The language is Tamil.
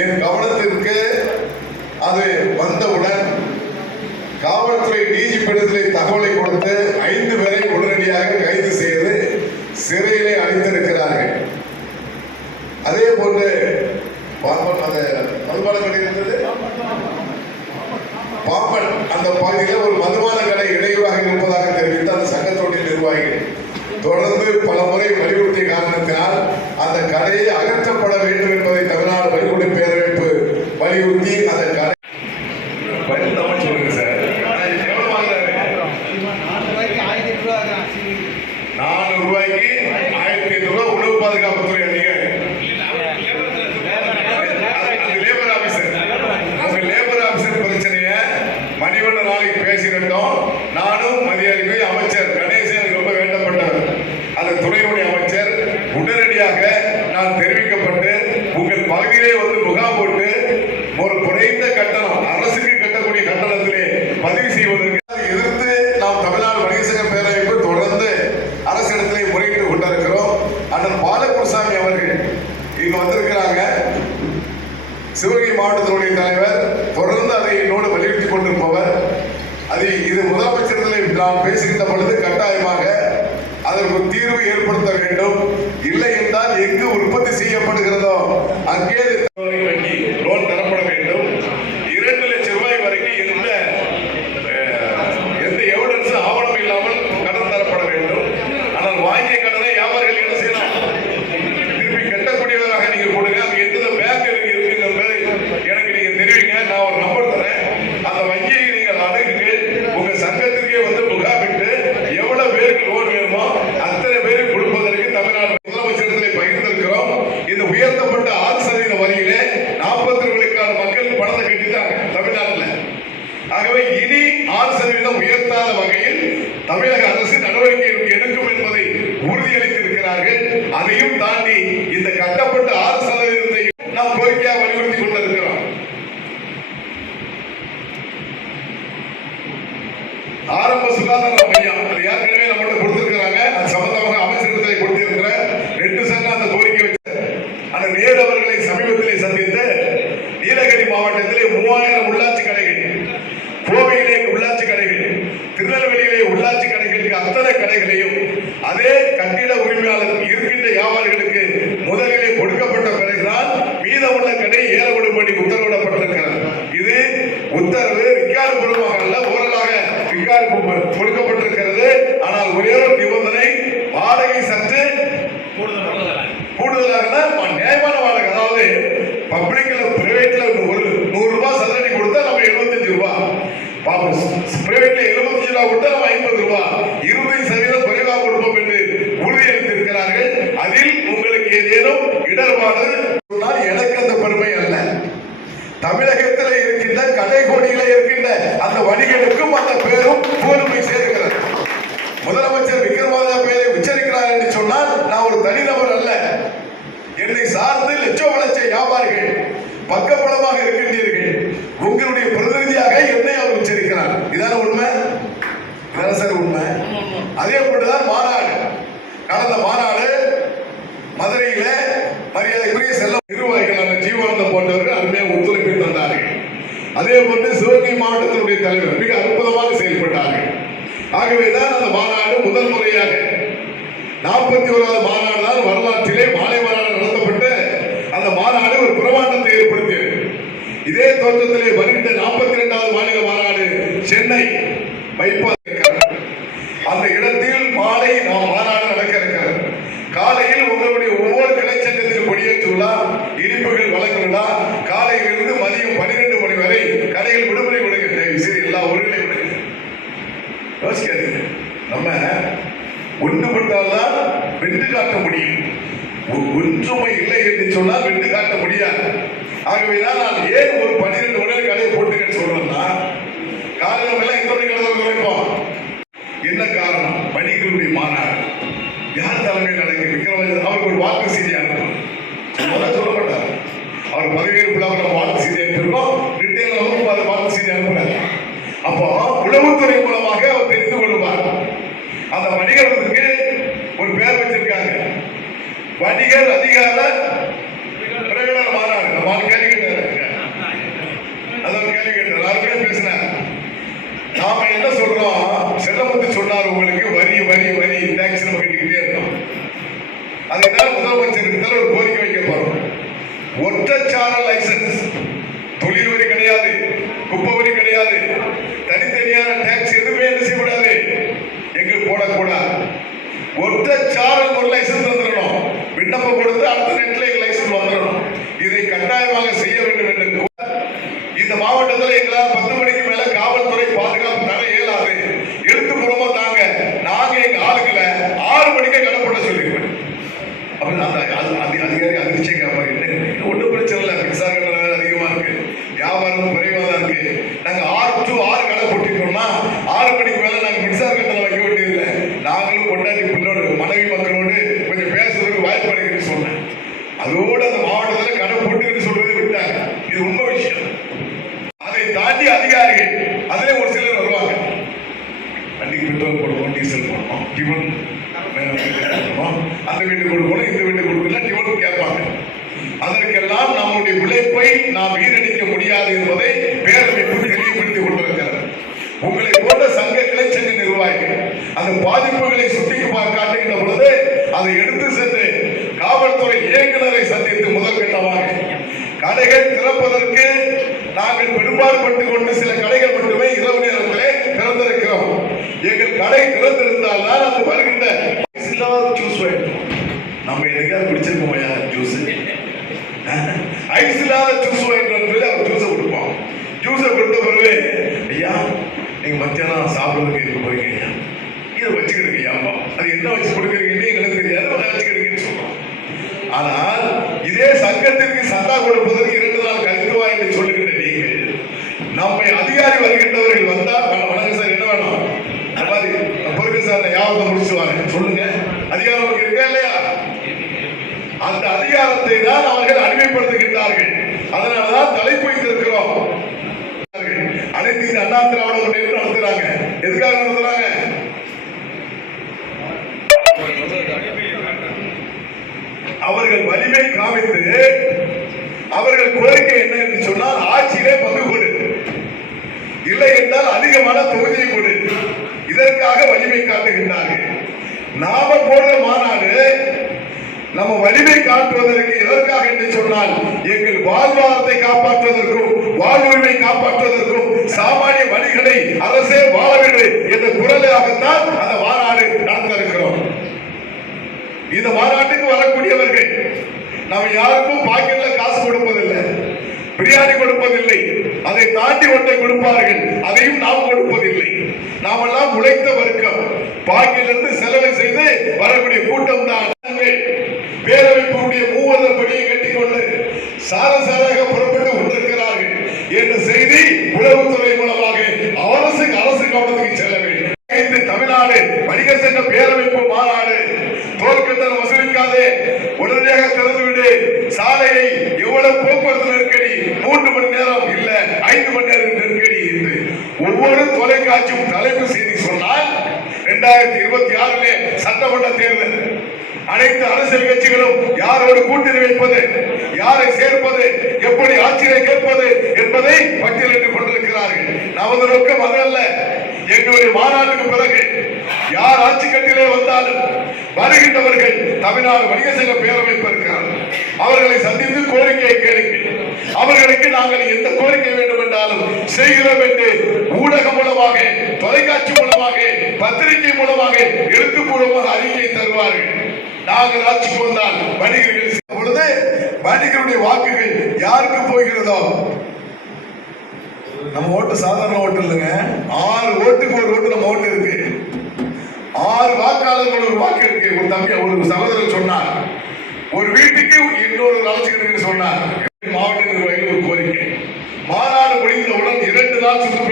என் கவனத்திற்கு அது வந்தவுடன் காவல்துறை டிஜிபியிடத்திலே தகவலை கொடுத்து 5 பேரை உடனடியாக கைது செய்து சிறையிலே அடைத்திருக்கிறார்கள். அதே போன்று பாம்பன் அந்த பகுதியில் ஒரு மதுபான கடை இடையூறாக இருப்பதாக தெரிவித்து அந்த சங்கத்தோட்டின் நிர்வாகிகள் தொடர்ந்து பல முறை வலியுறுத்திய காரணத்தினால் அந்த கடையை அகற்றப்பட வேண்டும் என்பதை தமிழ்நாடு வழிகுடி பேரமைப்பு வலியுறுத்தி அந்த கடை சொல்லுங்க சார். 400 ரூபாய்க்கு 1500 ரூபாய் உணவு பாதுகாப்புத்துறை அதிகாரி லேபர் ஆபீசர். உங்க லேபர் ஆபீசர் பிரச்சனைய மணிவண்ண நாளைக்கு பேசிக்கிட்டோம். நானும் மரியாதைக்கு அமைச்சர் கணேசன் ரொம்ப வேண்டப்பட்டவர் அந்த துறையுடைய அமைச்சர் உடனடியாக நான் தெரிவிக்கப்பட்டு உங்கள் பகுதியிலே வந்து முகாம் போட்டு ஒரு குறைந்த கட்டணம் அரசுக்கு கட்டக்கூடிய கட்டணத்திலே பதிவு செய்வதற்கு எதிர்த்து நாம் தமிழ்நாடு வணிக சங்க பேரமைப்பு தொடர்ந்து அரசிடத்திலே முறையிட்டு கொண்டிருக்கிறோம். அண்ணன் பாலகுருசாமி அவர்கள் இங்க வந்திருக்கிறாங்க. சிவகங்கை மாவட்டத்தினுடைய தலைவர் தொடர்ந்து அதை என்னோடு வலியுறுத்தி கொண்டிருப்பவர். இது முதலமைச்சரிடத்தில் நான் பேசுகின்ற பொழுது கட்டாயமாக அதற்கு ஒரு தீர்வு ஏற்படுத்த வேண்டும். இல்லை என்றால் எங்கு உற்பத்தி செய்யப்படுகிறதோ அங்கே லோன் தரப்பட வேண்டும். 2 லட்சம் ரூபாய் வரைக்கும் எந்த எவிடன்ஸ் ஆவணம் இல்லாமல் கடன் தரப்பட வேண்டும். ஆனால் வாங்கிய கடனை வியாபாரிகள் என்ன செய்யலாம், திருப்பி கட்டக்கூடியவராக நீங்க கொடுங்க. அங்க எந்த பேங்க் இருக்குங்க எனக்கு நீங்க தெரிவிங்க. நான் ஒரு நம்பர் தரேன். அந்த வங்கியை நீங்கள் அணுகிட்டு உங்க சங்கத்திற்கே வந்து முகாமிட்டு எவ்வளவு பேருக்கு லோன் வேணுமோ அத்தனை பேருக்கு கொடுப்பதற்கு தமிழ்நாடு முதலமைச்சரிடத்திலே பகிர்ந்திருக்கிறோம். இந்த உயர்த்தப்பட்ட 6% வரியிலே 40 விழுக்காடு மக்கள் பணத்தை கட்டிட்டாங்க தமிழ்நாட்டில். ஆகவே இனி 6% உயர்த்தாத வகையில் தமிழக அரசு நடவடிக்கை எடுக்கும் என்பதை உறுதியளித்திருக்கிறார்கள். அதையும் தாண்டி இந்த கட்டப்பட்ட 6% நாம் கோரிக்கையாக வலியுறுத்தி கொண்டிருக்கிறோம். ஆரம்ப சுகாதார மையம் அது ஏற்கனவே நம்மகிட்ட கொடுத்திருக்கிறாங்க. அது சம்பந்தமாக அமைச்சரிடத்திலே கொடுத்திருக்கிற 2 சங்கம் அந்த கோரிக்கை வச்சு அந்த நேரு அவர்களை சமீபத்திலே சந்தித்து நீலகிரி மாவட்டத்திலே 3000 உள்ளாட்சி கடைகள், கோவையிலே உள்ளாட்சி கடைகள், திருநெல்வேலியிலே உள்ளாட்சி கடைகளுக்கு அத்தனை கடைகளையும் அதே கட்டிட உரிமையாளர் இருக்கின்ற வியாபாரிகளுக்கு முதலிலே கொடுக்கப்பட்ட பிறகுதான் மீதமுள்ள கடை ஏலவிடும்படி உத்தரவிடப்பட்டிருக்கிறது. இது உத்தரவு ரிக்கார்டு பூர்வமாக அல்ல, ஓரலாக ரிக்கார்டு கொடுக்கப்பட்டிருக்கிறது. ஆனால் ஒரே ஒரு நிபந்தனை, வாடகை சற்று கூடுதலாக நியாயமான வாடகை. அதாவது பப்ளிக்ல பிரைவேட்ல 100 ரூபாய் சதுரடி கொடுத்தா நம்ம 75 ரூபாய், பிரைவேட்ல 75 ரூபாய் கொடுத்தா நம்ம 50 ரூபாய், 20% குறைவாக கொடுப்போம் என்று உறுதியளித்திருக்கிறார்கள். அதில் உங்களுக்கு ஏதேனும் இடர்பாடு எனக்கு அந்த பெருமை அல்ல, தமிழகத்தில் இருக்கின்ற கடைகோடியில இருக்கின்ற அந்த வணிகனுக்கும் அந்த பேரும் பெருமை சேர்க்கிறது. முதலமைச்சர் விக்ரமாதித்யா பெயரை உச்சரிக்கிறார் என்று சொன்னால் நான் ஒரு தனிநபர் அல்ல, என்னை சார்ந்து லட்ச வியாபாரிகள் பக்கப்படமாக இருக்கின்றீர்கள். உங்களுடைய பிரதிநிதியாக என்னை அவர் உச்சரிக்கிறார். இதான உண்மை, இதான சார் உண்மை. அதே போன்றுதான் மாநாடு. கடந்த மாநாடு மதுரையில மரியாதைக்குரிய செல்லும் நிர்வாகிகள் அந்த ஜீவானந்தம் போன்றவர்கள் அருமையாக ஒத்துழைப்பு தந்தார்கள். அதே போன்று சிவகங்கை மாவட்டத்தினுடைய தலைவர் மிக அற்புதமாக செயல்பட்டார்கள். ஆகவேதான் அந்த மாநாடு முதல் முறையாக 41வது மாநாடு தான் வரலாற்றிலே மாலை மாநாடு நடத்தப்பட்டு அந்த மாநாடு ஒரு பிரமாண்டத்தை ஏற்படுத்தியது. இதே தோற்றத்திலே வருகின்ற 42வது மாநில மாநாடு சென்னை பைபாஸ் அந்த இடத்தில் மாலை மாநாடு நடக்க இருக்கிறது. காலையில் உங்களுடைய ஒவ்வொரு கிளைச்சங்கத்தில் கொடியேற்று விழா, இனிப்புகள் வழங்கும் விழா, காலையிலிருந்து மதியம் 12 மணி வரை கடைகள் விடுமுறை விடுங்க. சரி, எல்லா ஊர்களையும் விடுங்க. யோசிக்காதீங்க, நம்ம ஒன்றுபட்டால்தான் வென்று காட்ட முடியும். ஒற்றுமை இல்லை என்று சொன்னால் வென்று காட்ட முடியாது. ஆகவேதான் நான் ஏன் ஒரு 12 மணி கடை போட்டுக்கன்னு சொல்றேன்னா, காரணம் எல்லாம் இந்த கடை குறைப்போம். என்ன காரணம்? வணிகர்களுடைய மாநாடு யார் தலைமையில் நடக்குது? விக்ரமாதித்யா அவருக்கு ஒரு வாழ்த்து செய்தி அனுப்பணும் சொல்ல மாட்டார். அவர் பதவியேற்பு விழாவில் வாழ்த்து செய்தி அனுப்பியிருக்கோம், ரிட்டைல் வாழ்த்து செய்தி அனுப்புறாரு. அப்போ உளவுத்துறை மூலமாக அவர் தெரிந்து கொள்வார். அந்த வணிகர்களுக்கு ஒரு பேர் வச்சிருக்காங்க, வணிகர் அதிகார பிரகடன மாநாடு. நம்ம கேள்வி கேட்டேன், பேசினேன். நாம என்ன சொல்றோம், செல்லமுத்து சொன்னார் உங்களுக்கு வரி வரி வரி டாக்ஸ் நம்ம கட்டிக்கிட்டே இருக்கோம். அதுதான் முதலமைச்சருக்கு ஒரு கோரிக்கை வைக்க போறோம். ஒற்றைச்சாரல் லைசன்ஸ், தொழில் வரி கிடையாது, குப்பை வரி கிடையாது, தனித்தனியான டாக்ஸ் எதுவுமே என்ன செய்யக்கூடாது, எங்களுக்கு போடக்கூடாது. ஒற்றைச்சாரல் ஒரு லைசன்ஸ் வந்துடணும். விண்ணப்பம் கொடுத்து அடுத்த நெட்ல எங்க லைசன்ஸ் வந்துடணும். இதை கட்டாயமாக செய்ய வேண்டும் என்று இந்த மாவட்டத்தில் எங்களால் 10 மணிக்கு மேல காவல்துறை பாதுகாப்பு தர இயலாது, எழுத்துப்பூர்வமா தாங்க, நாங்க எங்க ஆளுங்களை 6 மணிக்கே கடப்பட சொல்லிடுவேன். அதிகாரி அதிர்ச்சி கேட்பாங்க, என்ன ஒன்றும் பிரச்சனை இல்லை, மின்சார கட்டணம் அதிகமா இருக்கு, வியாபாரம் குறைவா தான் இருக்கு, நாங்க 6 to 6 கடை போட்டிருக்கோம்னா 6 மணிக்கு மேல நாங்க மின்சார கட்டணம் வைக்க வேண்டியதில்லை, நாங்களும் கொண்டாடி பிள்ளோடு மனைவி மக்களோடு கொஞ்சம் பேசுறதுக்கு வாய்ப்பு இருக்குன்னு சொன்னேன். அதோடு அந்த மாவட்டத்தில் கடை போட்டுக்கிட்டு சொல்றதை விட்டாங்க. இது உண்மை விஷயம். அதை தாண்டி அதிகாரிகள் அதிலே ஒரு சிலர் வருவாங்க, வண்டிக்கு பெட்ரோல் போடுவோம், டீசல் போடுவோம், டிவன் அந்த வீட்டுக்கு கொடுக்கணும், இந்த வீட்டுக்கு கொடுக்கல, டிவன் கேட்பாங்க. அதற்கெல்லாம் நம்முடைய உழைப்பை நாம் வீணடிக்க முடியாது என்பதை பேரமைப்பு தெளிவுபடுத்திக் கொண்டிருக்கிறது. உங்களை போன்ற சங்க கிளைச்சங்க நிர்வாகிகள் அந்த பாதிப்புகளை சுட்டி காட்டுகின்ற பொழுது அதை எடுத்து சென்று காவல்துறை இயக்குநரை சந்தித்து முதல் கட்டமாக கடைகள் திறப்பதற்கு நாங்கள் பெரும்பாடுபட்டுக் கொண்டு சில கடைகள் மட்டுமே இரவு நேரத்திலே திறந்திருக்கிறோம். எங்கள் கடை திறந்திருந்தால் தான் அது வருகின்ற ஜூஸ் நம்ம என்னைக்காவது குடிச்சிருக்கோம் ஜூஸ், ஐஸ் இல்லாத ஜூஸ் வாங்கிட்டு அவர் ஜூஸை கொடுப்போம். ஜூஸை கொடுத்த பிறகு ஐயா நீங்க மத்தியானம் சாப்பிடுறதுக்கு இருக்க போறீங்க ஐயா, இதை வச்சுக்கிடுங்க ஐயாப்பா, அது என்ன வச்சு கொடுக்குறீங்கன்னு எங்களுக்கு தெரியாது, வச்சுக்கிடுங்கன்னு சொல்றோம். ஆனால் இதே சங்கத்திற்கு சந்தா கொடுப்பதற்கு 2 நாள் கழித்துவா என்று சொல்லுகின்ற நீங்கள் நம்மை அதிகாரி வருகின்றவர்கள் வந்தால் வணக்கம் சார் என்ன வேணும், அந்த மாதிரி பொறுக்க சார் யாவது முடிச்சுவாங்க சொல்லுங்க, அதிகாரம் நமக்கு இருக்கா இல்லையா? அந்த அதிகாரத்தை தான் அவர்கள் அடிமைப்படுத்துகின்றார்கள். அதனாலதான் தலைப்பு வைத்திருக்கிறோம். அனைத்து இந்த அண்ணா திராவிட முன்னேற்றம் நடத்துறாங்க. எதுக்காக நடத்துறாங்க? அவர்கள் வலிமை காமித்து அவர்கள் கோரிக்கை என்ன என்று சொன்னால் ஆட்சியிலே பங்கு கொடு, இல்லை என்றால் அதிகமான தொகுதியை கொடு, இதற்காக வலிமை காட்டுகின்றார்கள். நாம போடுற மாநாடு நம்ம வலிமை காட்டுவதற்கு எதற்காக என்று சொன்னால் எங்கள் வாழ்வாதாரத்தை காப்பாற்றுவதற்கும் வாழ்வுரிமை காப்பாற்றுவதற்கும் சாமானிய வழிகளை அரசே வாழ வேண்டும் என்ற குரலாகத்தான் அந்த மாநாடு நடத்த இருக்கிறோம். இந்த மாநாட்டுக்கு வரக்கூடியவர்கள் நம்ம யாருக்கும் பாக்கெட்ல காசு கொடுப்பதில்லை, பிரியாணி கொடுப்பதில்லை, அதை தாண்டி ஒன்றை கொடுப்பார்கள், அதையும் நாம் கொடுப்பதில்லை. நாமெல்லாம் உழைத்த வர்க்கம், பாக்கிலிருந்து செலவு செய்து வரக்கூடிய கூட்டம் தான். பேரவைப்புடைய 30 படியை கட்டிக்கொண்டு சாரசாராக புறப்பட்டு கொண்டிருக்கிறார்கள் என்ற செய்தி உளவுத்துறை மூலமாக அரசு கவனத்துக்கு செல்ல வேண்டும். தமிழ்நாடு வணிக சங்க பேரவைப்பு மாநாடு தோல்கட்டணம் வசூலிக்காதே, உடனடியாக திறந்துவிடு, சாலையை எவ்வளவு போக்குவரத்து நெருக்கடி, 3 மணி நேரம் இல்ல 5 மணி நேரம் நெருக்கடி என்று ஒவ்வொரு தொலைக்காட்சியும் தலைப்பு செய்தி சொன்னால் 2026 சட்டமன்ற தேர்தல் அனைத்து அரசியல் கட்சிகளும் யாரோடு கூட்டணி வைப்பது, யாரை சேர்ப்பது, எப்படி ஆட்சியை கேட்பது என்பதை பட்டியலிட்டுக் கொண்டிருக்கிறார்கள். நமது நோக்கம் அதல்ல. எங்களுடைய மாநாட்டுக்கு பிறகு யார் ஆட்சி கட்டிலே வந்தாலும் வருகின்றவர்கள் தமிழ்நாடு வணிக சங்க பேரமைப்பு இருக்கிறார்கள், அவர்களை சந்தித்து கோரிக்கையை கேளுங்கள். அவர்களுக்கு நாங்கள் எந்த கோரிக்கை வேண்டும் என்றாலும் செய்கிறோம் என்று ஊடகம் மூலமாக, தொலைக்காட்சி மூலமாக, பத்திரிகை மூலமாக, எழுத்துப்பூர்வமாக அறிக்கை தருவார்கள். நாங்கள் ஆட்சிக்கு வந்தால் வணிகர்கள் பொழுது வணிகருடைய வாக்குகள் யாருக்கு போகிறதோ, நம்ம ஓட்டு சாதாரண ஓட்டு இல்லைங்க, 6 ஓட்டுக்கு ஒரு ஓட்டு நம்ம ஓட்டு இருக்கு, 6 வாக்காளர்கள் ஒரு வாக்கு இருக்கு. ஒரு தம்பி ஒரு சகோதரர் சொன்னார், ஒரு வீட்டுக்கு இன்னொரு அழைச்சிக்கிறதுன்னு சொன்னார். மாவட்ட நிர்வாகிகள் ஒரு கோரிக்கை, மாநாடு முடிந்தவுடன் 2 நாள் சுற்று